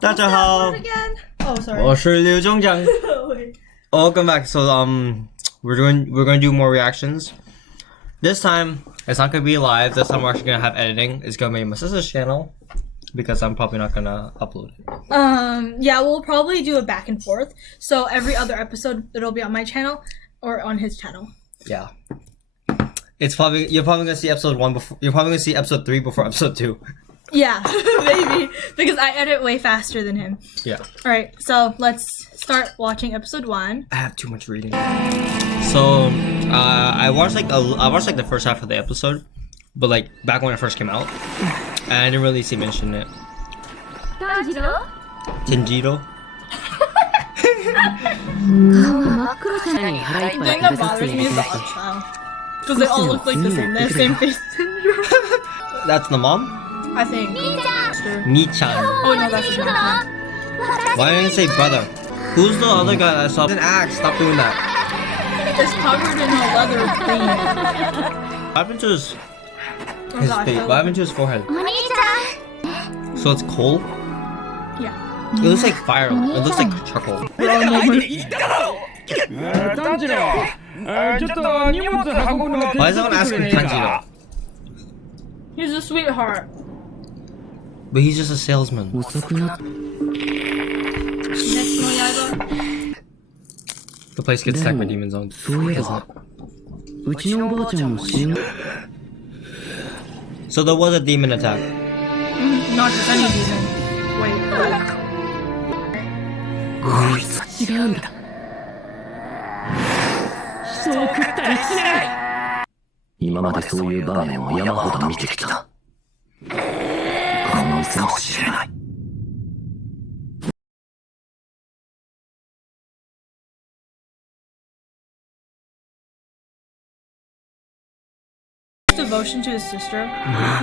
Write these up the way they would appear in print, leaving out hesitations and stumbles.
大家好 again? Oh, sorry. 我是刘中将 Wait. Welcome back. So we're going to do more reactions. This time it's not going to be live. This time we're actually going to have editing. It's going to be my sister's channel because I'm probably not going to upload it. Yeah, we'll probably do a back and forth. So every other episode it'll be on my channel or on his channel. Yeah. You're probably going to see episode 1 before. You're probably going to see episode 3 before episode 2. Yeah, maybe because I edit way faster than him. Yeah. All right, so let's start watching episode 1. I have too much reading. So I watched like the first half of the episode, but like back when it first came out, and I didn't really see mention it. Tanjiro? The thing that bothers me is the art style because they all look like the same. They have the same face. That's the mom? I think. Mi-chan. Oh no, that's his name. Why didn't you say brother? Who's the other guy that saw? An axe. Stop doing that. It's covered in a leather thing. What happened to his face? What happened to his forehead? So it's coal? Yeah. It looks like fire. It looks like charcoal. Why is everyone asking Tanjiro? He's a sweetheart. But he's just a salesman. Next no Yaiba. The place gets attacked by demon zones. So there was a demon attack. Not just any demon. Wait. こいつは違うんだ。人を食ったりしない。今までそういう場面を山ほど見てきた。この嘘も知れない。Devotion to his sister.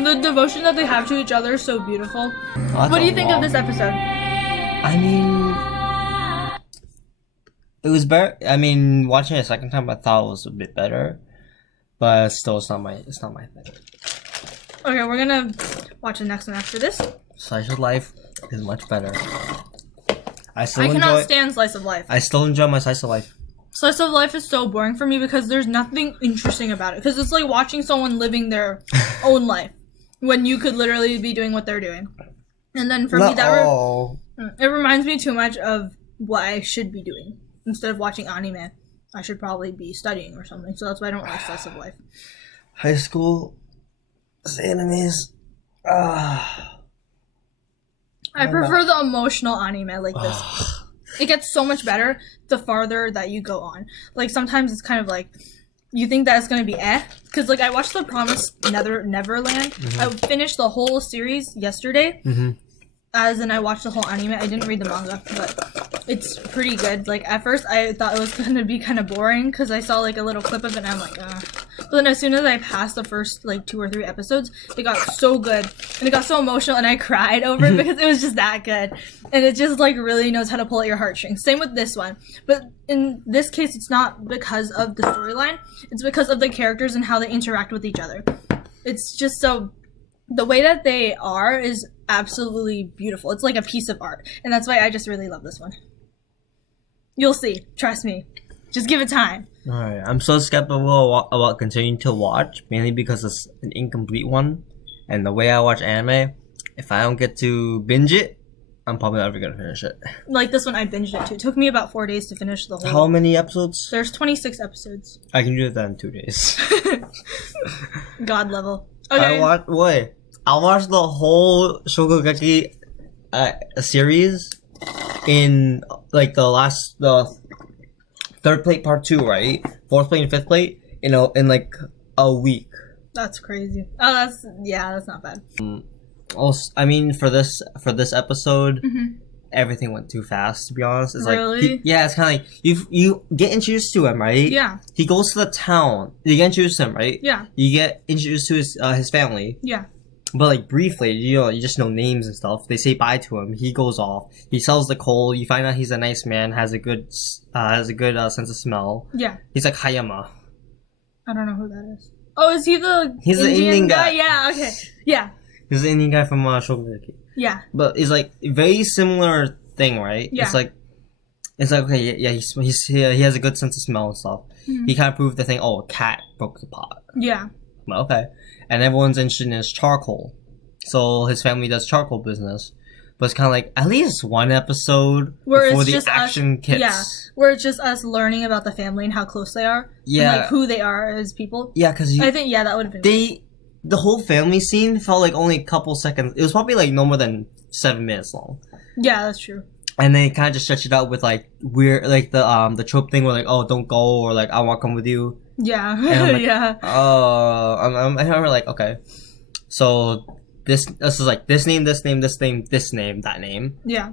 The devotion that they have to each other is so beautiful. What do you think of this episode? I mean, it was better. I mean, watching it a second time, I thought it was a bit better, but still, it's not my thing. Okay, we're gonna watch the next one after this. Slice of Life is much better. I cannot stand Slice of Life. I still enjoy my Slice of Life. Slice of Life is so boring for me because there's nothing interesting about it. Because it's like watching someone living their own life when you could literally be doing what they're doing. And then for me, it reminds me too much of what I should be doing. Instead of watching anime, I should probably be studying or something. So that's why I don't like Slice of Life. High school animes. I prefer the emotional anime like this. It gets so much better the farther that you go on. Like sometimes it's kind of like you think that it's gonna be because like I watched The Promised Neverland. I finished the whole series yesterday. As in I watched the whole anime. I didn't read the manga, but it's pretty good. Like at first I thought it was gonna be kind of boring because I saw like a little clip of it and I'm like, But then as soon as I passed the first like 2 or 3 episodes, it got so good and it got so emotional and I cried over it because it was just that good. And it just like really knows how to pull at your heartstrings. Same with this one. But in this case, it's not because of the storyline. It's because of the characters and how they interact with each other. It's just so... The way that they are is absolutely beautiful. It's like a piece of art. And that's why I just really love this one. You'll see. Trust me. Just give it time. Alright, I'm so skeptical about continuing to watch, mainly because it's an incomplete one. And the way I watch anime, if I don't get to binge it, I'm probably never gonna finish it. Like this one, I binged it too. It took me about 4 days to finish the whole... How many episodes? There's 26 episodes. I can do that in 2 days. God level. Okay. I watched the whole Shokugeki series in like the third plate part 2, right? Fourth plate and fifth plate, in like a week. That's crazy. Oh, that's not bad. Also, I mean, for this episode, everything went too fast. To be honest, it's really? Like it's kind of like you get introduced to him, right? Yeah. He goes to the town. You get introduced to him, right? Yeah. You get introduced to his family. Yeah. But like briefly, you just know names and stuff. They say bye to him. He goes off. He sells the coal. You find out he's a nice man. Has a good sense of smell. Yeah. He's like Hayama. I don't know who that is. Oh, is he the He's the Indian guy. Yeah. Okay. Yeah. He's the Indian guy from Shokugeki. Yeah. But it's like a very similar thing, right? Yeah. It's like okay, yeah, he has a good sense of smell and stuff. Mhm. He kind of proved the thing. Oh, a cat broke the pot. Yeah. Well, okay, and everyone's interested in his charcoal, so his family does charcoal business. But it's kind of like at least one episode Where before it's the just action us, hits. yeah, where it's just us learning about the family and how close they are, Yeah. and like who they are as people. Yeah, because I think that would have been. the whole family scene felt like only a couple seconds. It was probably like no more than 7 minutes long. Yeah, that's true. And they kind of just stretch it out with like weird, like the trope thing where like, oh, don't go, or like I want to come with you. Yeah, And I'm like, yeah, I'm like, okay, so this is like this name, that name, yeah,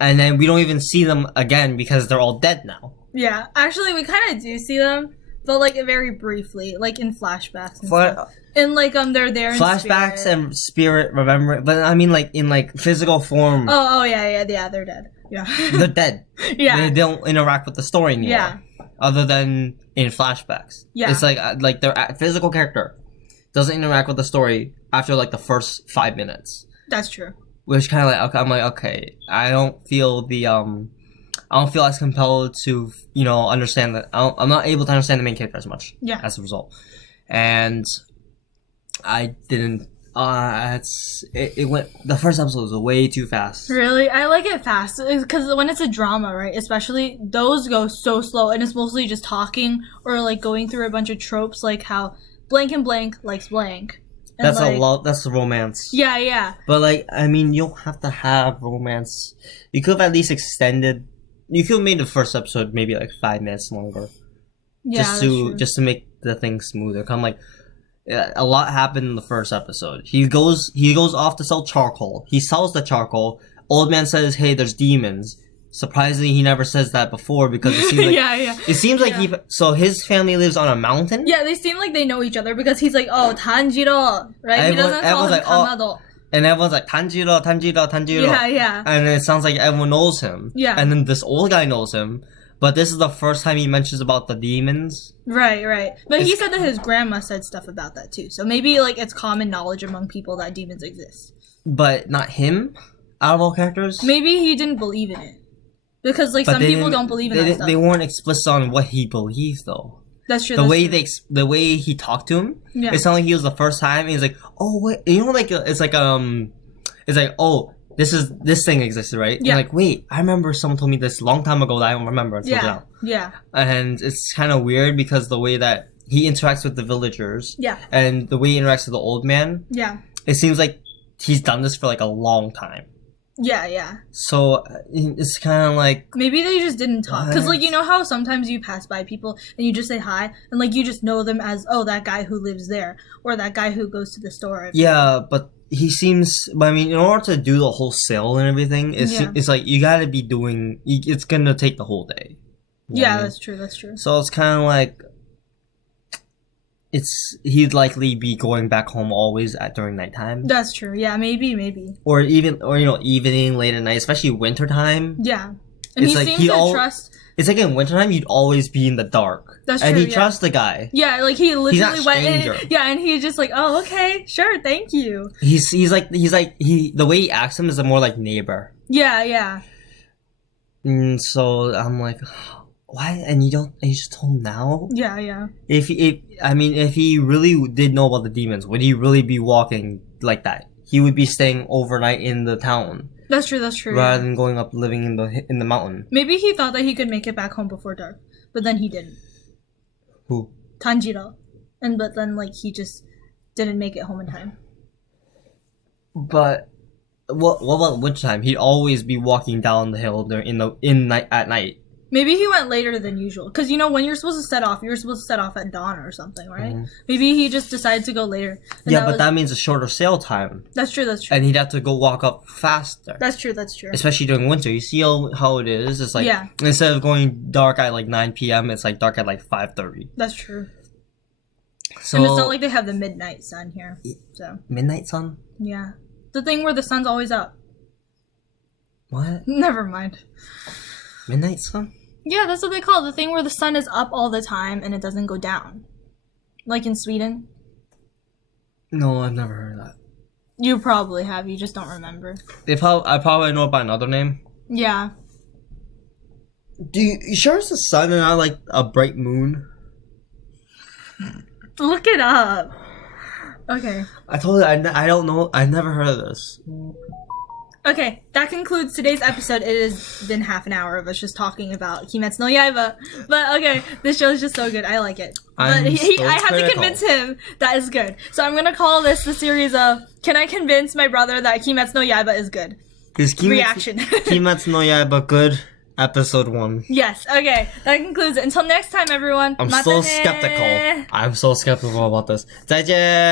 and then we don't even see them again because they're all dead now. yeah. Actually, we kind of do see them, but like very briefly, like in flashbacks. And stuff. And like they're there in Flashbacks spirit. and spirit, remember? But I mean, like in like physical form. Oh yeah, they're dead. Yeah, They're dead. yeah, They don't interact with the story anymore. yeah, Other than in flashbacks. Yeah. It's like their physical character doesn't interact with the story after like the first 5 minutes. that's true. Which kind of like, okay, I'm like, okay, I don't feel as compelled to, understand that. I'm not able to understand the main character as much. Yeah. As a result. And I didn't, it went, the first episode was way too fast. Really, I like it fast because when it's a drama, right? Especially those go so slow, and it's mostly just talking or like going through a bunch of tropes, like how blank and blank likes blank. And That's like, a lot, that's the romance. Yeah, yeah, But like, I mean, you don't have to have romance. You could have at least extended. You could have made the first episode maybe like 5 minutes longer, yeah. just to make the thing smoother. Come like, a lot happened in the first episode. He goes off to sell charcoal. He sells the charcoal. Old man says, "Hey, there's demons." Surprisingly, he never says that before because it seems like yeah. it seems like so his family lives on a mountain. Yeah, they seem like they know each other because he's like, "Oh, Tanjiro," right? He doesn't call him like, Kanado. And everyone's like, Tanjiro. Yeah. And it sounds like everyone knows him. Yeah. And then this old guy knows him. But this is the first time he mentions about the demons. Right. But he said that his grandma said stuff about that too. So maybe like it's common knowledge among people that demons exist. But not him? Out of all characters? Maybe he didn't believe in it. Because like some people don't believe in that stuff. They weren't explicit on what he believed though. That's true. The way he talked to him, Yeah. it sounded like he was the first time. And he's like, oh wait, like it's like oh, this thing existed, right? Yeah. And like, wait, I remember someone told me this a long time ago that I don't remember until now. Yeah. And it's kind of weird because the way that he interacts with the villagers, Yeah. and the way he interacts with the old man, Yeah. it seems like he's done this for like a long time. Yeah. So it's kind of like, Maybe they just didn't talk. Because, What? like, you know how sometimes you pass by people and you just say hi, and, like, you just know them as, oh, that guy who lives there, or that guy who goes to the store. yeah, but he seems. But I mean, in order to do the whole sale and everything, it's like you gotta be doing. It's gonna take the whole day. You know what I mean? That's true. So it's kind of like. He'd likely be going back home always during nighttime. That's true. Yeah, maybe. Or evening, late at night, especially wintertime. Yeah. And It's he like seems to trust... It's like in wintertime, you'd always be in the dark. That's and true, he yeah. trusts the guy. Yeah, like, he literally went stranger. in... Yeah, and he's just like, oh, okay, sure, thank you. He's like the way he acts him is a more like neighbor. Yeah. So I'm like, why? And you just told him now? Yeah. If he really did know about the demons, would he really be walking like that? He would be staying overnight in the town. That's true. Rather than going up living in the mountain. Maybe he thought that he could make it back home before dark, but then he didn't. Who? Tanjiro. But then, like, he just didn't make it home in time. But what about wintertime? He'd always be walking down the hill there at night. Maybe he went later than usual. Because, when you're supposed to set off, you're supposed to set off at dawn or something, right? Mm-hmm. Maybe he just decided to go later. Yeah, that means a shorter sail time. That's true. And he'd have to go walk up faster. That's true. Especially during winter. You see how it is? It's like, Yeah. Instead of going dark at like 9 p.m., it's like dark at like 5:30. That's true. So, and it's not like they have the midnight sun here. So midnight sun? yeah. The thing where the sun's always up. What? Never mind. Midnight sun? Yeah, that's what they call it. The thing where the sun is up all the time and it doesn't go down. Like in Sweden. No, I've never heard of that. You probably have. You just don't remember. I probably know it by another name. Yeah. You sure it's the sun and not like a bright moon? Look it up. Okay. I told you I don't know. I've never heard of this. Okay, that concludes today's episode. It has been half an hour of us just talking about Kimetsu no Yaiba. But okay, this show is just so good. I like it. But I have to convince him that is good. So I'm gonna call this the series of Can I Convince My Brother That Kimetsu no Yaiba is Good? Reaction. Kimetsu no Yaiba good? Episode 1. Yes, okay. That concludes it. Until next time, everyone. I'm so skeptical. I'm so skeptical about this. 再见!